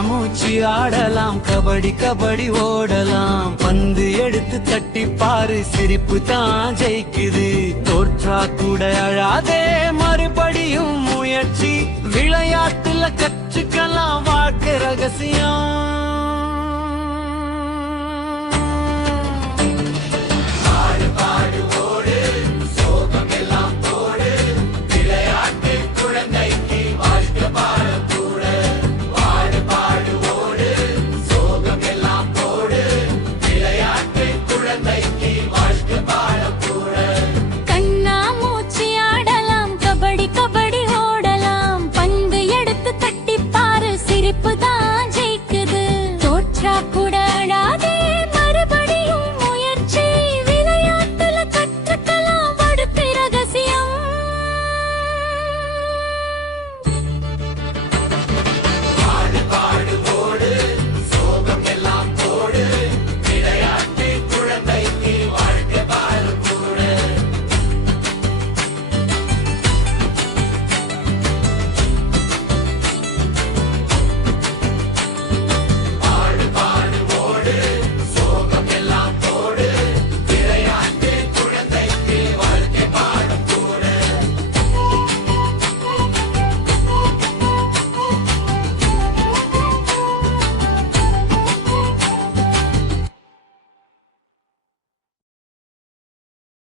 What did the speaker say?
கண்ணாமூச்சி ஆடலாம், கபடி கபடி ஓடலாம். பந்து எடுத்து தட்டி பாரு, சிரிப்பு தான் ஜெயிக்குது. தோற்றா கூட அழாதே, மறுபடியும் முயற்சி. விளையாட்டுல கற்றுக்கலாம் வாழ்க்கை ரகசியம்.